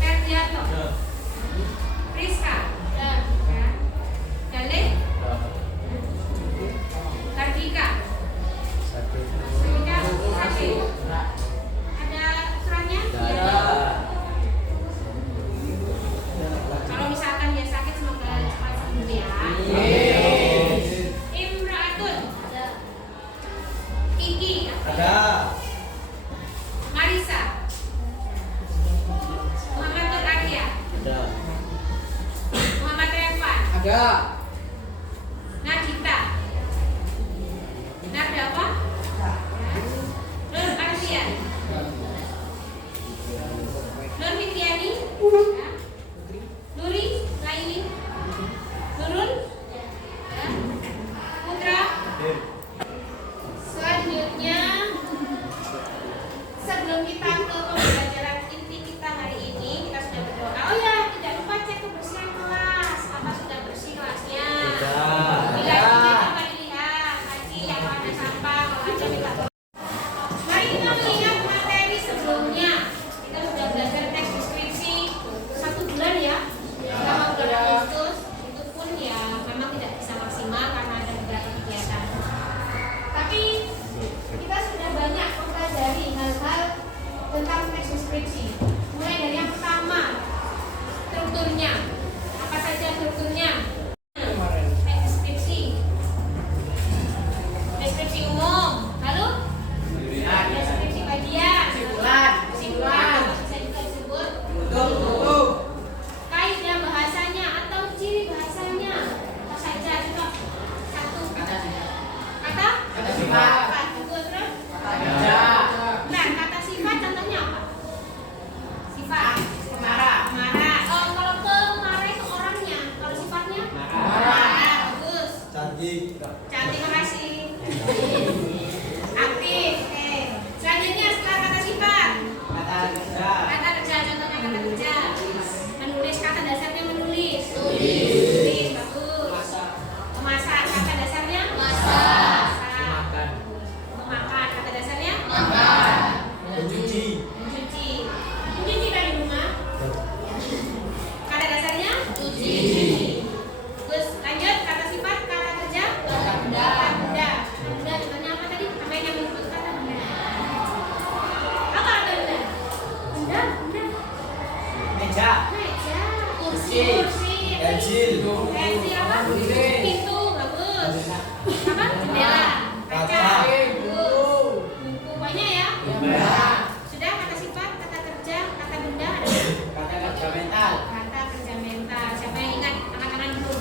Ferdianto, Rizka, Galih, Kardika, Sakit. Ada suratnya? Kalau misalkan dia sakit semoga cepat sembuh ya. Imraatun, Kiki, Ada. Marisa, Muhammad Nur Arya, Ada. Muhammad Revan, Ada. Nagita, Narda apa? Nur Arfian, Nur Fitriani, ya. Nuri, Laini, Nurul, ya. Putra. Selanjutnya, sebelum kita ke pembelajaran inti kita hari ini, kita sudah berdoa. Oh ya, tidak lupa cek kebersihan kelas. Apa sudah bersih kelasnya? Bila tidak, coba dilihat. Nanti yang ada sampah, kalau ada minta. Mari kita melihat materi sebelumnya. Kita sudah belajar teks deskripsi 1 bulan ya. Selama bulan Agustus, itu pun ya memang tidak bisa maksimal karena ada beberapa kegiatan. Tapi kita sudah banyak mempelajari hal-hal tentang teks deskripsi. Mulai dari yang pertama, strukturnya. Apa saja strukturnya? Teks deskripsi. Deskripsi umum. Lalu deskripsi bagian. Kesimpulan. Bisa juga disebut kaidah bahasanya atau ciri bahasanya. Apa saja? Coba satu. Kata? Sifat. Bagus, terus? Nah, kata sifat contohnya apa? Sifat. Pemarah. Oh, kalau pemarah itu orangnya. Kalau sifatnya? Marah. Bagus. Cantik. Cantik, makasih. Aktif. Oke. Selanjutnya setelah kata sifat. Kata kerja, contohnya kata kerja. Menulis, kata dasarnya menulis. Tulis, bagus. Memasak, kata dasarnya? Masak. Memakan, kata dasarnya? Mencuci. Mencuci. Mencuci kan di rumah? Kata dasarnya? Cuci. Terus lanjut, kata sifat, kata kerja? Kata benda. Benda, contohnya apa tadi? Apa yang menyebut kata benda? Apa kata benda? Benda. Meja. Meja. Kursi. Pensil. Pensil apa? Pintu, bagus. Apa? Jendela. Kaca. Buku. Banyak ya? Sudah kata sifat, kata kerja, kata benda, ada kata kerja mental. Siapa yang ingat? Angkat tangan dulu.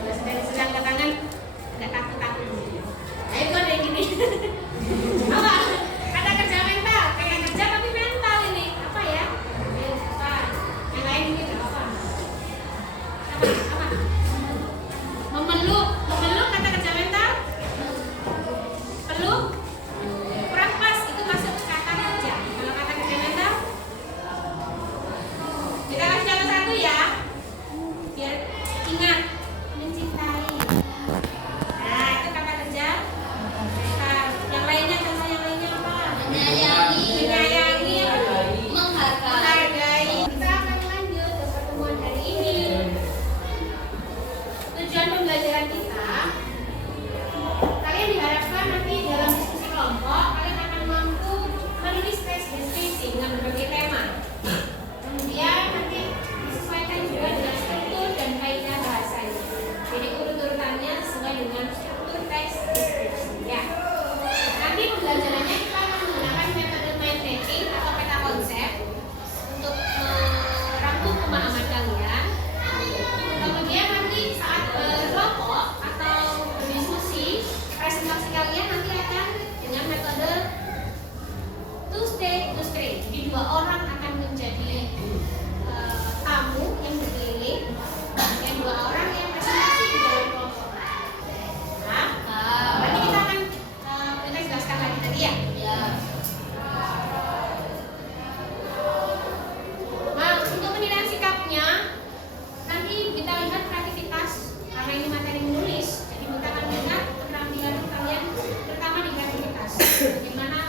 Kalau sedang angkat tangan, agak takut. Ayo kok ada yang gini. Apa? Kata kerja mental. Kayak kerja tapi mental ini. Apa ya? Ayo, apa? Yang lain ini apa? Apa? Memeluk. Memeluk kata kerja mental. Peluk. Kurang pas, itu masuk ke kata kerja. Kalau kata kerja mental, kita kasih contoh satu ya, biar ingat. Mencintai. Nah, itu kata kerja mental. Yang lainnya, contoh yang lainnya apa? Menyayangi. Menghargai. Kita akan lanjut ke pertemuan hari ini. Tujuan pembelajaran kita, kalian diharapkan nanti dalam diskusi kelompok kalian akan mampu menulis teks deskripsi dengan berbagai tema. Kemudian nanti disesuaikan juga dengan struktur dan kaidah bahasanya. Jadi urut-urutannya sesuai dengan struktur teks deskripsi. Ya. Nanti pembelajarannya kita akan menggunakan metode mind mapping atau peta konsep untuk merangkum pemahaman kalian. Kemudian nanti saat berkelompok atau berdiskusi, presentasi kalian nanti akan dengan metode two state to straight. Jadi 2 orang akan menjadi tamu yang berkeliling, dan 2 orang yang presentasi di dalam kelompok. Nah, nanti kita akan kita jelaskan lagi tadi ya. Nah, untuk penilaian sikapnya nanti kita lihat kreativitas karena ini materi menulis. Jadi kita akan lihat keterampilan kalian pertama di kreativitas. Bagaimana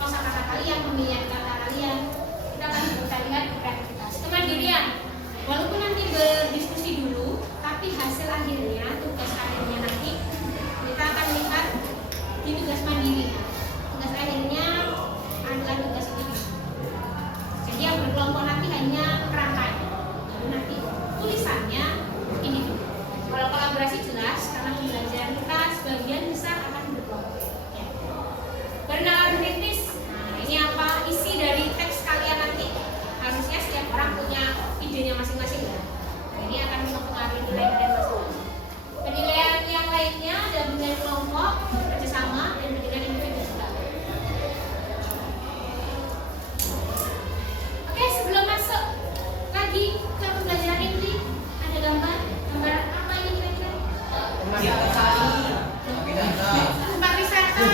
kosakata kalian pemilihan kata kalian. Kita akan bisa lihat kreativitas, kemandirian. Walaupun nanti berdiskusi dulu, tapi hasil akhirnya, tugas akhirnya nanti kita akan lihat di tugas mandiri. Tugas akhirnya adalah tugas individu. Jadi yang berkelompok nanti hanya kerangkai, lalu nanti tulisannya individu. Kalau kolaborasi jelas, karena pembelajaran kita sebagian besar akan berkelompok. Ya. Bernalar kritis. Nah, ini apa isi dari teks kalian nanti? Harusnya setiap orang punya idenya masing-masing ya. Nah, ini akan mempengaruhi nilai kalian masing-masing. Penilaian yang lainnya ada penilaian kelompok, kerjasama, dan penilaian individu juga. Oke, sebelum masuk lagi ke pembelajaran inti, ada gambar apa ini kira-kira? Tempat wisata.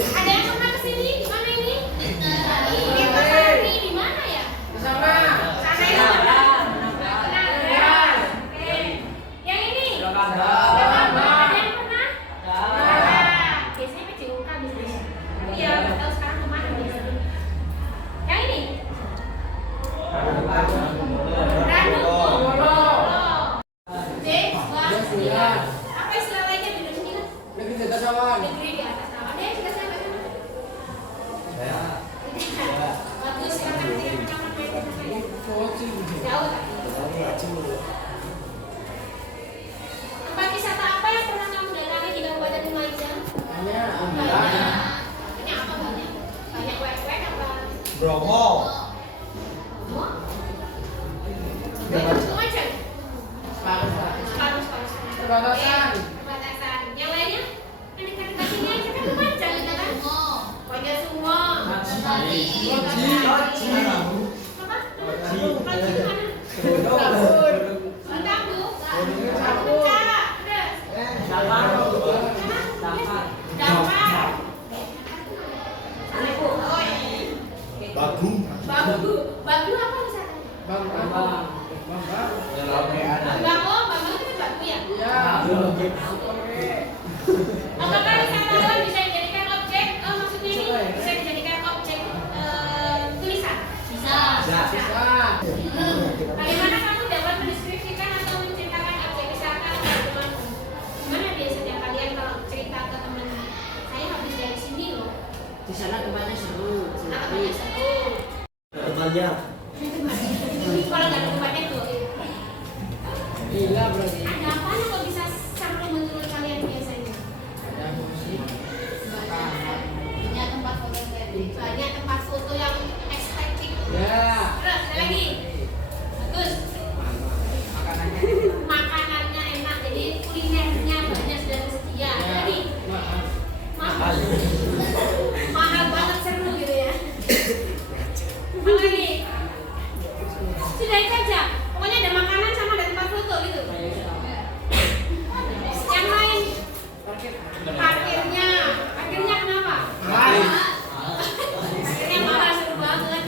Ada yang pernah kesini? Di mana ini? Tirtasari. Di mana ya? Sana itu ada. Penanggalan. Oke. Yang ini? Ada yang pernah? Biasanya PJOK biasanya. Tapi ya nggak tahu sekarang kemana biasanya. Yang ini? Ranupolo. Apa istilah lainnya di sini kan? Negeri di atas awan. Ada yang sudah saya baca mana? Bagus, silakan yang pertama main dengan saya. Jauh tadi. Tempat wisata apa yang pernah kamu datangi di Kabupaten Lumajang? Banyak. Ini apa banyak? Banyak web-web apa? Bromo. Lumajang. Perbatasan. Perbatasan. Yang lainnya? Kandang-kandangnya aja kan Lumajang itu kan? Pokoknya semua. Loji. Apa? Loji di mana? Gunung Pecah. Dampar. Bagu. Bagu apa wisata? Bambang itu bagu ya? Apakah wisatawan bisa dijadikan objek? Maksudnya ini bisa dijadikan objek tulisan? Bisa. Bagaimana kamu dapat mendeskripsikan atau menceritakan objek wisata kepada temanmu? Gimana biasanya kalian kalau cerita ke teman? Saya habis dari sini loh. Di sana tempatnya seru. Tempatnya seru. Banyak. Kalau nggak ada tempatnya tuh. Gila berarti. Ada apa nih kok bisa seru menurut kalian biasanya? Ada musik. Banyak tempat foto yang bagus. Banyak tempat foto yang estetik. Ya. Terus ada lagi. Bagus. Makanannya enak. Jadi kulinernya banyak sudah tersedia. Ada lagi. Mahal. Mahal banget seru gitu ya. Apa lagi? Sudah itu aja. Pokoknya ada makanan sama ada tempat foto gitu. Yang lain parkirnya kenapa? Parkirnya mahal seru banget.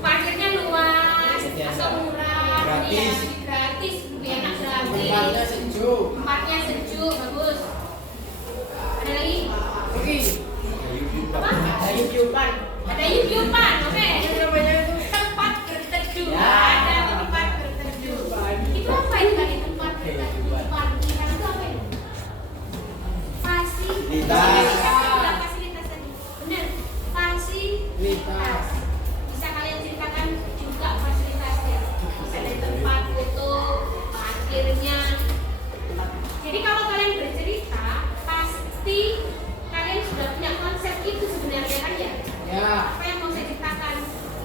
Parkirnya luas atau murah? Gratis. Gratis, lebih enak gratis. Tempatnya sejuk. Tempatnya sejuk, bagus. Ada lagi? Oke. Apa? Ada YouTube-an. Ada YouTube-an, oke. Itu namanya itu. Tempat berteduh. Ya. Ada tempat berteduh. Itu apa itu tadi tempat berteduh? Parkiran itu apa itu? Fasilitas tadi. Benar. Fasilitas. Bisa kalian ceritakan juga fasilitasnya. Bisa dari tempat foto, parkirnya. Jadi kalau kalian bercerita, pasti kalian sudah punya konsep itu sebenarnya kan ya? Ya. Apa yang mau saya ceritakan?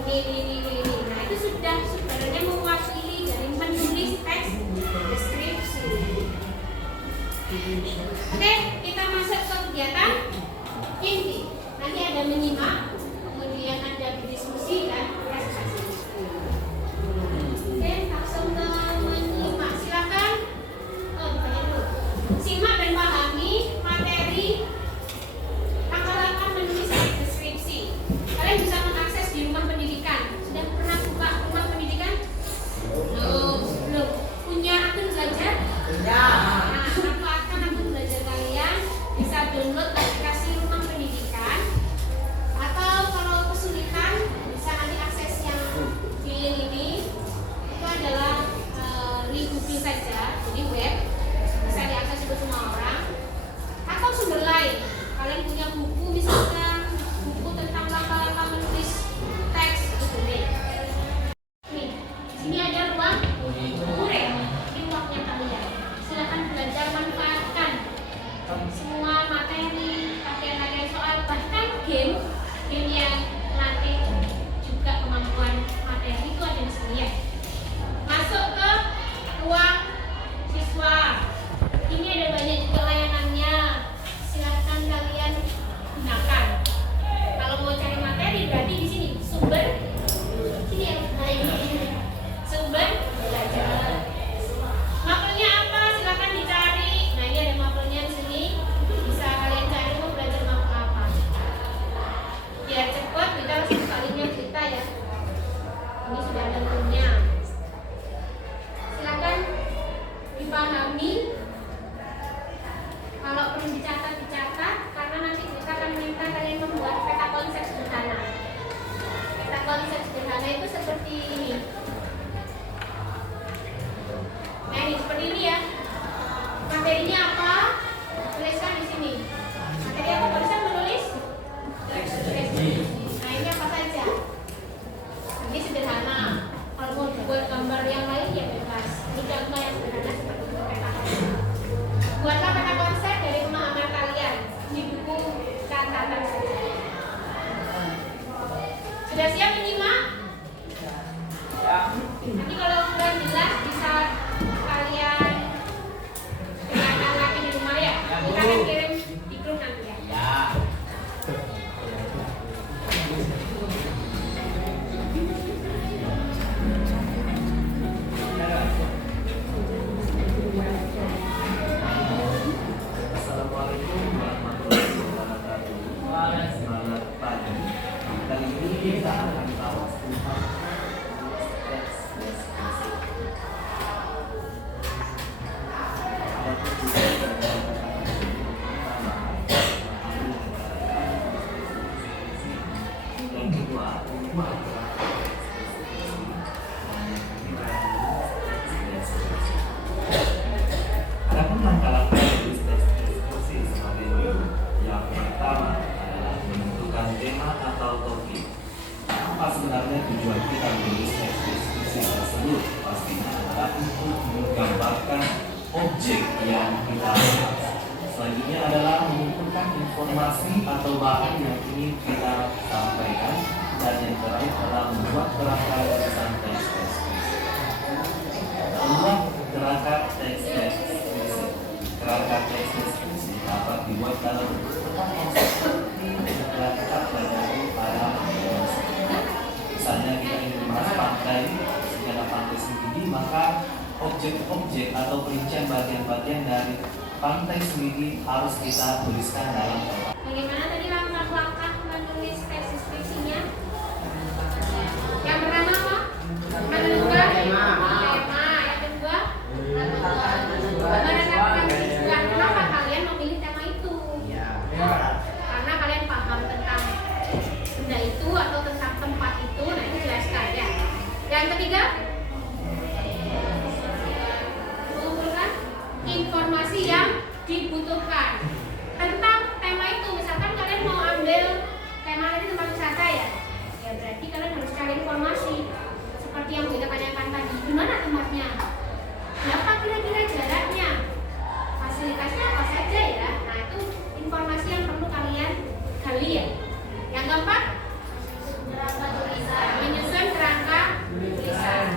Ini. Nah itu sudah sebenarnya mewakili dari menulis teks deskripsi. Oke, kita masuk ke kegiatan inti. Nanti ada menyimak, kemudian ada berdiskusi dan presentasi. Oke, langsung ke menyimak. Silakan Sudah siap ini, Mak? Nanti kalau kurang jelas bisa kalian tanyakan lagi di rumah ya. Kita akan kirim di grup nanti ya. Assalamualaikum warahmatullahi wabarakatuh. Selamat pagi. Kali ini kita akan bahas tentang teks deskripsi. Ada tujuh yang kedua, adapun langkah-langkah menulis teks deskripsi sebagai berikut. Yang pertama adalah menentukan tema atau topik. Apa sebenarnya tujuan kita menulis teks deskripsi tersebut? Pastinya adalah untuk menggambarkan objek yang kita bahas. Selanjutnya adalah mengumpulkan informasi atau bahan yang ingin kita sampaikan. Dan yang terakhir adalah membuat kerangka tulisan teks deskripsi. Membuat kerangka teks deskripsi. Kerangka teks deskripsi dapat dibuat dalam bentuk seperti yang kita pelajari pada video sebelumnya. Misalnya kita ingin membahas pantai, segala pantai sendiri, maka objek-objek atau perincian bagian-bagian dari pantai sendiri harus kita tuliskan dalam kertas. Bagaimana tadi langkah-langkah menulis teks deskripsinya? Yang pertama apa? Menentukan tema. Yang kedua, menetapkan tujuan. Kenapa kalian memilih tema itu? Karena kalian paham tentang benda itu atau tentang tempat itu. Nah, itu jelaskan ya. Yang ketiga, mengumpulkan informasi yang dibutuhkan tentang tema itu. Misalkan kalian mau ambil tema tadi tempat wisata ya, ya berarti kalian harus cari informasi seperti yang kita tanyakan tadi. Di mana tempatnya? Berapa kira-kira jaraknya? Fasilitasnya apa saja ya? Nah, itu informasi yang perlu kalian gali ya. Yang keempat, menyusun kerangka tulisan.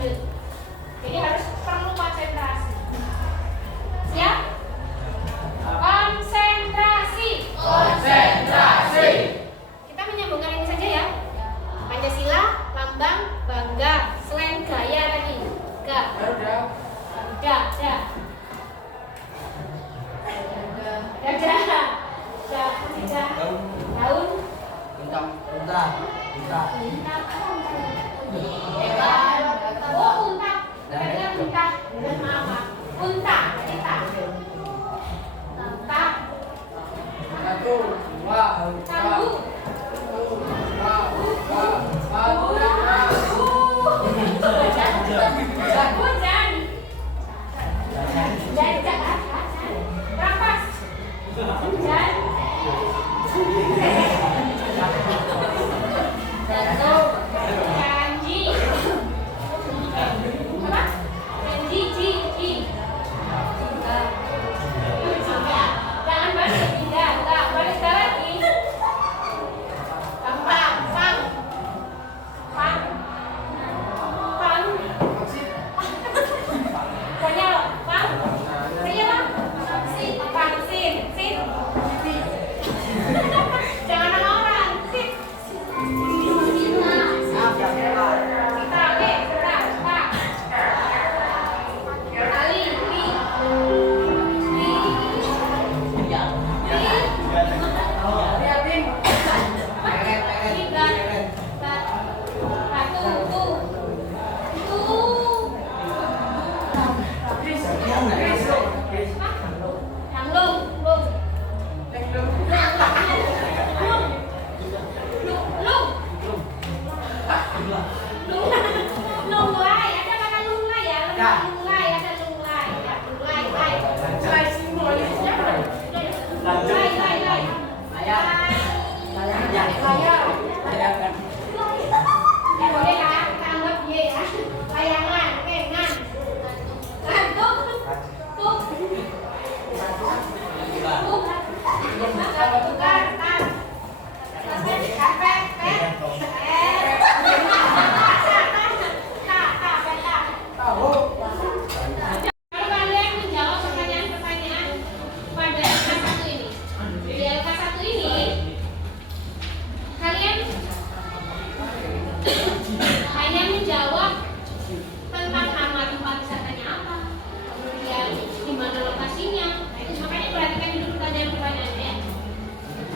lanjut. Jadi harus perlu konsentrasi. Siap? Konsentrasi. Konsentrasi. Kita menyambungkan ini saja ya. Pancasila, lambang bangga. Selain gaya tadi. Ga. Udah. Da. Dadah. Daun. Bentang. Unta. Unta. Hewan. Oh, unta. Bukan unta. Dan maaf. Unta. Unta. Unta. Satu, dua, Tahu. Hujan. Kapas. Hujan. Janji. Apa? Janji. Jangan balik. Enggak. Balik lagi. Gampang. Pang. Pokoknya pang. Saya apa? Sin. Jangan nama orang. Sin. Kita, oke. Kita. Ali. liatin. Boleh kan? Kita anggap Y ya. Layangan, oke, ngan. Tuk. Tukar. Tahu. Kalau kalian menjawab pertanyaan-pertanyaan pada LK1 ini, di LK1 ini kalian hanya menjawab tentang nama tempat wisatanya apa, kemudian di mana lokasinya. Nah, itu makanya perhatikan dulu pertanyaan-pertanyaannya.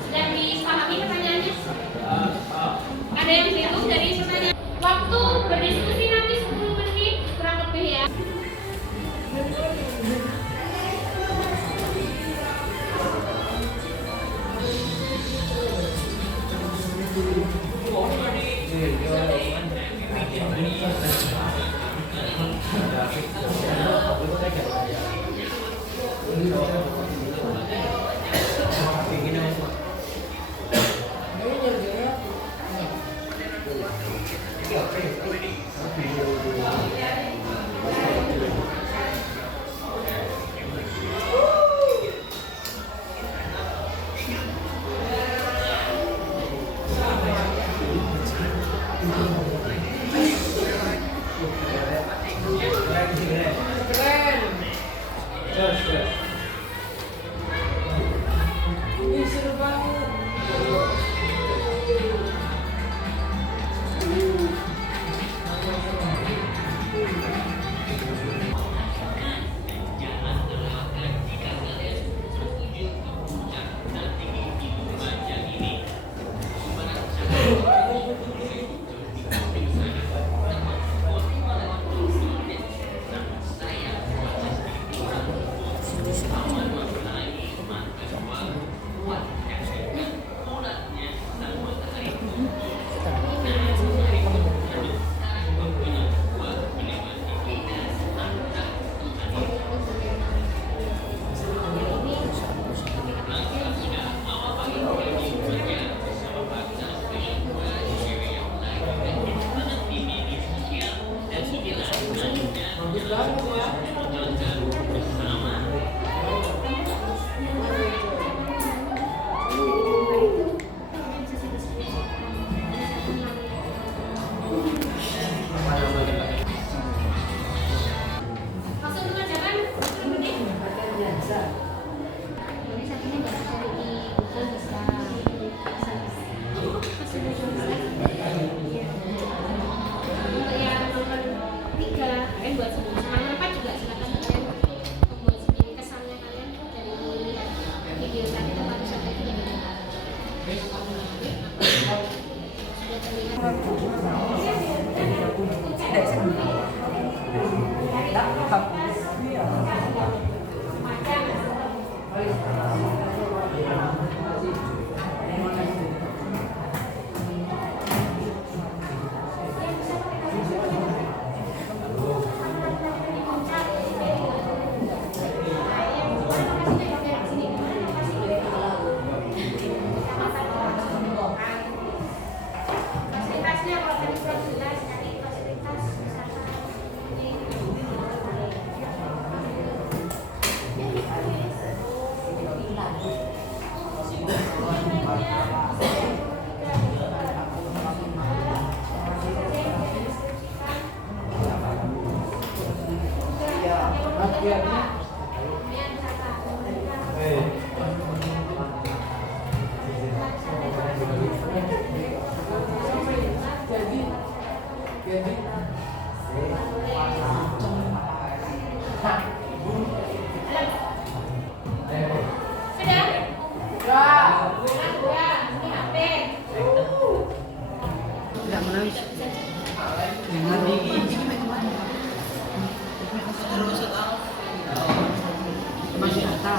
Sudah disepakati pertanyaannya? Ada yang bingung dari pertanyaan? Waktu berdiskusi nanti 10 menit kurang lebih ya. Keren. Ini seru banget. Fasilitasnya kalau tadi belum jelas dari fasilitas wisata ini. Sudah? Sudah. Ini HP. Tidak menangis. Masih ada.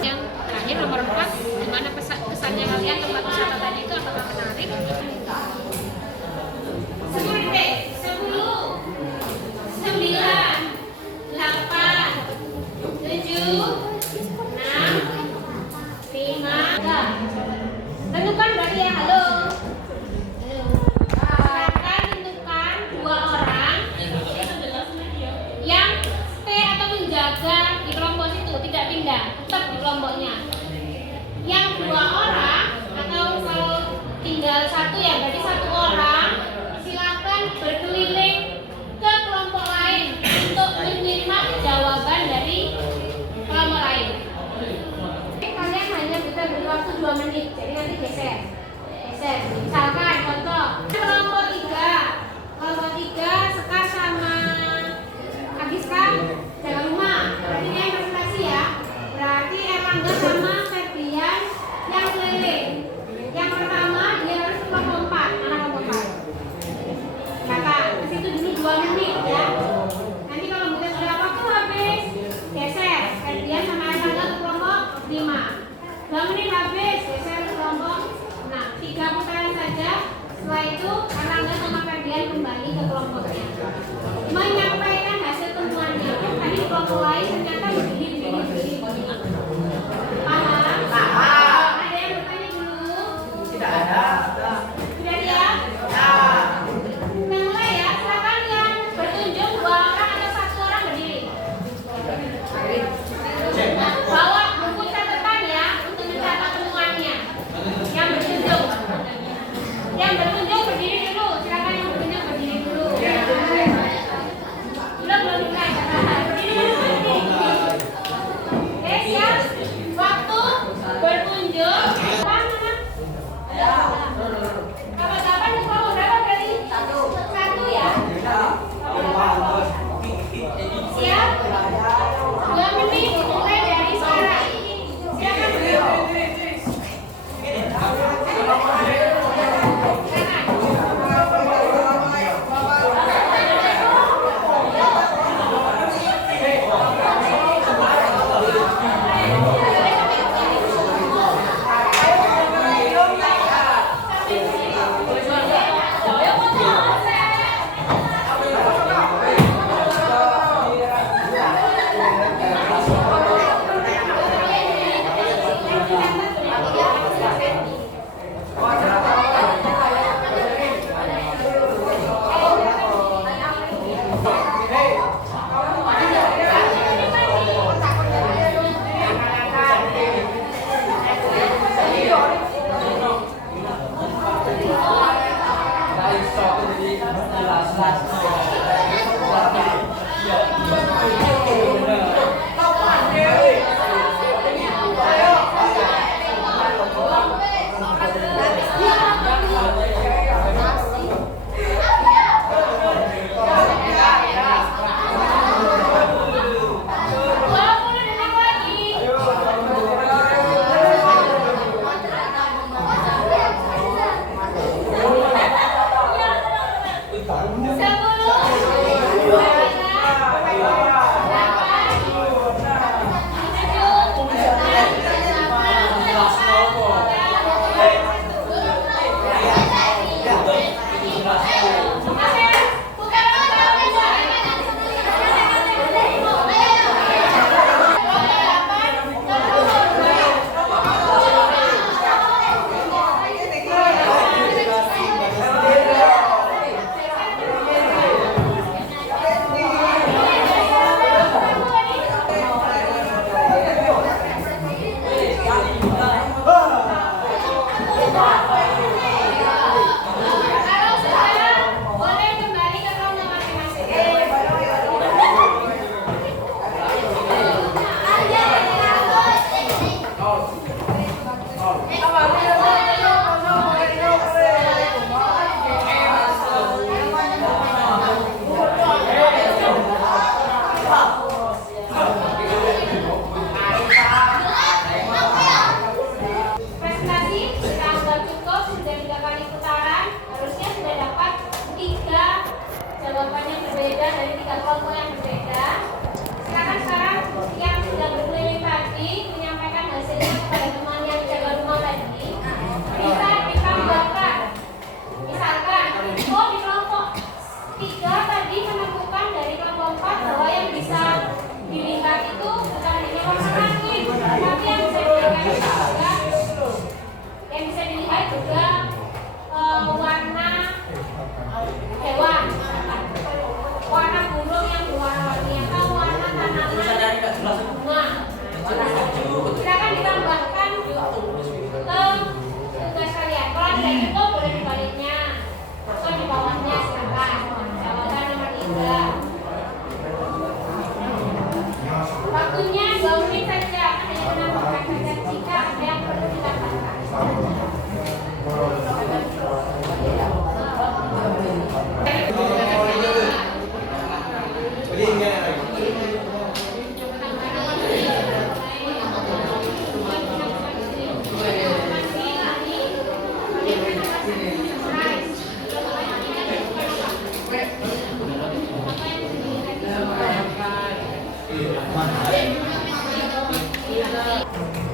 Yang terakhir nomor 4, gimana kesannya kalian tempat wisata tadi itu, apakah menarik? 10 detik. 10, 9, 8, 7, 6, 5. Tentukan berarti ya, halo. Silakan tentukan 2 orang yang stay atau menjaga di kelompok situ, tidak pindah, tetap di kelompoknya. Yang 2 orang atau kalau tinggal 1 ya berarti 1 orang, silakan berkeliling ke kelompok lain untuk menerima jawaban dari kelompok lain. Kalian hanya bisa beri waktu 2 menit, jadi nanti geser. Misalkan contoh kelompok 3 Sekar sama Agiska jaga rumah, berarti dia yang presentasi ya. Berarti Erlangga sama Ferdian yang keliling. Yang pertama dia harus ke kelompok 4, mana kelompok 4? Kata ke situ dulu 2 menit ya. Nanti kalau bukan sudah waktu habis, geser Ferdian sama Erlangga ke kelompok 5. 2 menit habis, geser ke kelompok 6. 3 putaran saja. Setelah itu Erlangga sama Ferdian kembali ke kelompoknya, menyampaikan hasil temuannya. Tadi kelompok lain ternyata begini. Paham? Ada yang bertanya dulu? Tidak ada. Sudah ya? Kita mulai ya. Silakan yang bertunjuk 2 orang atau 1 orang berdiri. Bawa buku catatan ya untuk mencatat temuannya. Yang bertunjuk berdiri dulu. Silakan yang bertunjuk berdiri dulu. Belum mulai. Berdiri dulu.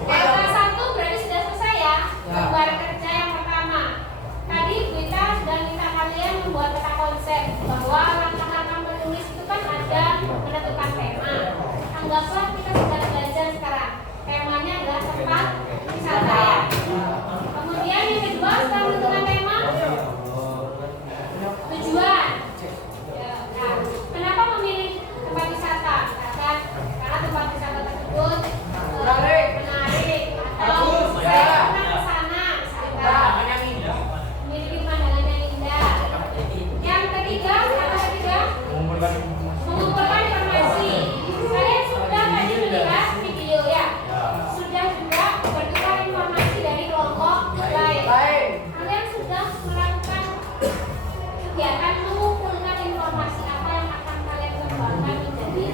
LK1 berarti sudah selesai ya. Lembar kerja yang pertama. Tadi kita sudah minta kalian membuat peta konsep bahwa langkah-langkah menulis itu kan ada menentukan tema. Anggaplah kita sudah belajar sekarang. Temanya adalah tempat wisata ya. Kemudian yang kedua setelah menentukan tema, tujuan. Ya, nah, kenapa memilih tempat wisata? Karena tempat wisata tersebut menarik atau saya pernah ke sana memiliki pemandangan yang indah. Yang ketiga, mengumpulkan informasi. Kalian sudah tadi melihat video ya, sudah juga bertukar informasi dari kelompok lain. Kalian sudah melakukan kegiatan mengumpulkan informasi apa yang akan kalian kembangkan menjadi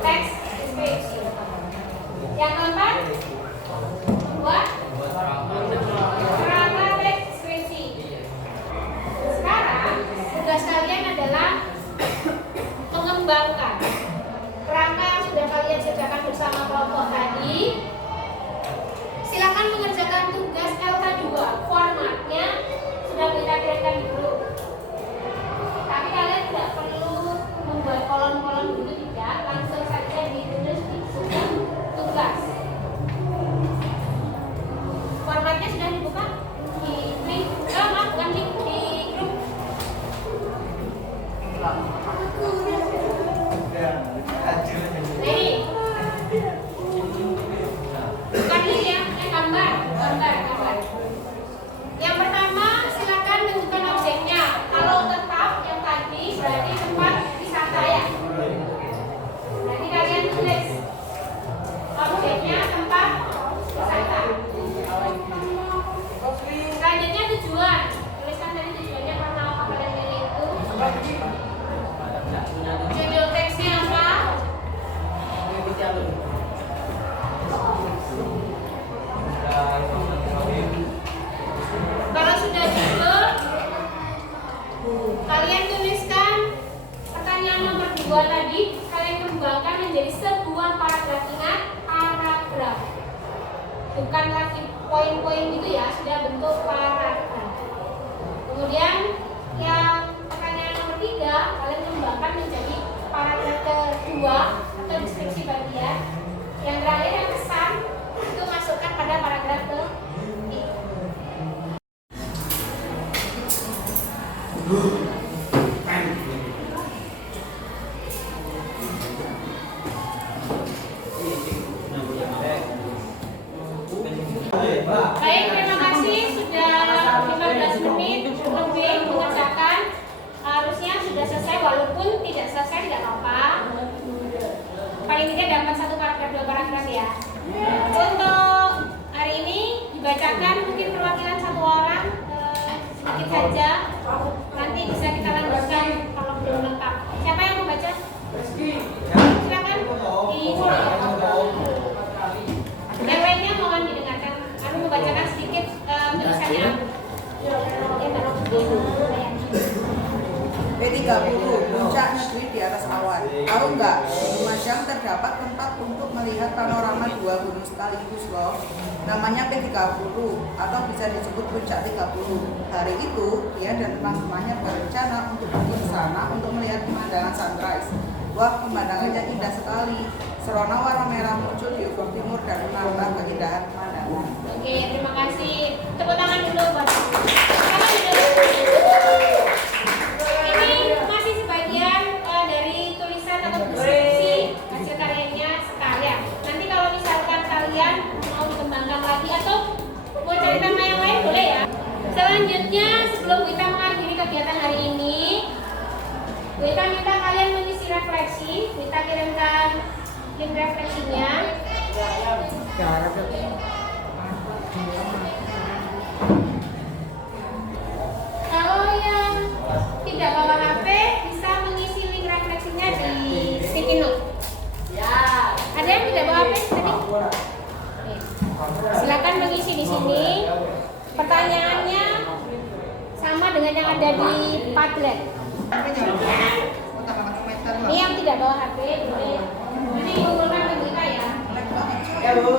teks deskripsi. Yang keempat, membuat kerangka teks deskripsi. Sekarang tugas kalian adalah mengembangkan kerangka yang sudah kalian kerjakan bersama kelompok tadi. Silakan mengerjakan tugas LK2. Formatnya sudah kita kirimkan dulu. Tapi kalian tidak perlu membuat kolom-kolom dulu, tidak, langsung saja ditulis di surat tugas. Formatnya sudah dibuka di link, bukan link, di grup. Nih, bukan link ya, gambar. Yang pertama, silakan tentukan objeknya. Kalau tetap yang tadi berarti tempat wisata ya. Nanti kalian tulis objeknya tempat wisata. Selanjutnya tujuan. Tuliskan tadi tujuannya karena apa kalian pilih itu. Judul teksnya apa? Kalau sudah judul, kalian tuliskan pertanyaan nomor 2 tadi, kalian kembangkan menjadi sebuah paragraf. Ingat, paragraf, bukan lagi poin-poin gitu ya, sudah bentuk paragraf. Kemudian yang pertanyaan nomor 3, kalian kembangkan menjadi paragraf kedua atau deskripsi bagian. Yang terakhir yang pesan itu masukkan pada paragraf ke Baik, terima kasih sudah 15 menit lebih mengerjakan. Harusnya sudah selesai, walaupun tidak selesai tidak apa-apa. Paling tidak dapat 1 paragraf 2 paragraf ya. Untuk hari ini dibacakan mungkin perwakilan 1 orang, sedikit saja. Nanti bisa kita lanjutkan kalau belum lengkap. Siapa yang membaca? Silakan. Yang lainnya mohon didengarkan. Aku membacakan sedikit tulisannya. P30, puncak negeri di atas awan. Tahu nggak, di Lumajang terdapat tempat untuk melihat panorama 2 gunung sekaligus loh. Namanya P30 atau bisa disebut puncak 30. Hari itu, dia dan teman-temannya berencana untuk pergi ke sana untuk melihat pemandangan sunrise. Wah, pemandangannya indah sekali. Serona warna merah muncul di ufuk timur dan menambah keindahan pemandangan. Oke, terima kasih. Tepuk tangan dulu buat tangan dulu. Ini masih sebagian dari tulisan atau deskripsi hasil karyanya sekalian. Nanti kalau misalkan kalian mau dikembangkan lagi atau mau cari tema yang lain boleh ya. Selanjutnya sebelum kita mengakhiri kegiatan hari ini, kita minta kalian mengisi refleksi. Kita kirimkan link refleksinya. Kalau yang tidak bawa HP bisa mengisi link refleksinya di sticky note. Ada yang tidak bawa HP tadi? Oke. Silakan mengisi di sini. Pertanyaannya sama dengan yang ada di Padlet. Ini yang tidak bawa HP boleh nanti mengumpulkan ke kita ya. Ya, Bu.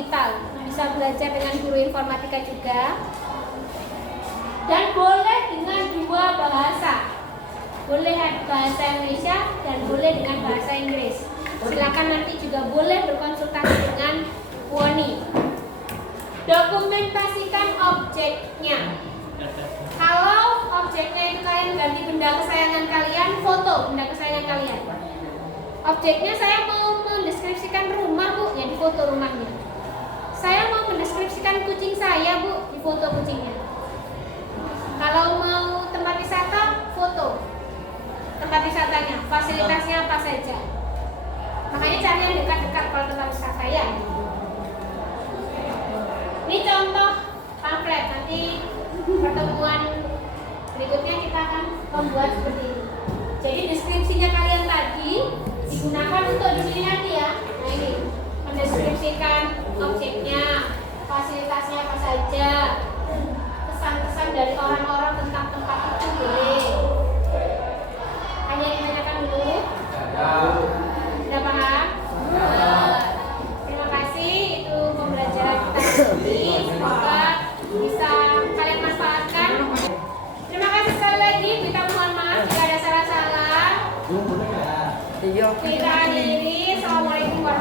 digital, bisa belajar dengan guru informatika juga. Dan boleh dengan 2 bahasa, boleh bahasa Indonesia dan boleh dengan bahasa Inggris. Silakan nanti juga boleh berkonsultasi dengan Woni. Dokumentasikan objeknya. Kalau objeknya itu kalian ganti benda kesayangan kalian, foto benda kesayangan kalian. Objeknya saya mau mendeskripsikan rumah, Bu, ya difoto rumahnya. Saya mau mendeskripsikan kucing saya, Bu, difoto kucingnya. Kalau mau tempat wisata, foto tempat wisatanya, fasilitasnya apa saja. Makanya cari yang dekat-dekat kalau tempat wisata ya. Ini contoh pamflet, nanti pertemuan berikutnya kita akan membuat seperti ini. Jadi deskripsinya kalian tadi digunakan untuk di sini nanti ya. Nah ini mendeskripsikan objeknya, fasilitasnya apa saja, kesan-kesan dari orang-orang tentang tempat itu boleh. Hanya ditanyakan dulu. Sudah paham? Terima kasih, itu pembelajaran kita hari ini. Semoga bisa kalian manfaatkan. Terima kasih sekali lagi. Kita mohon maaf jika ada salah-salah. Iya. Kita akhiri. Assalamualaikum warahmatullahi wabarakatuh.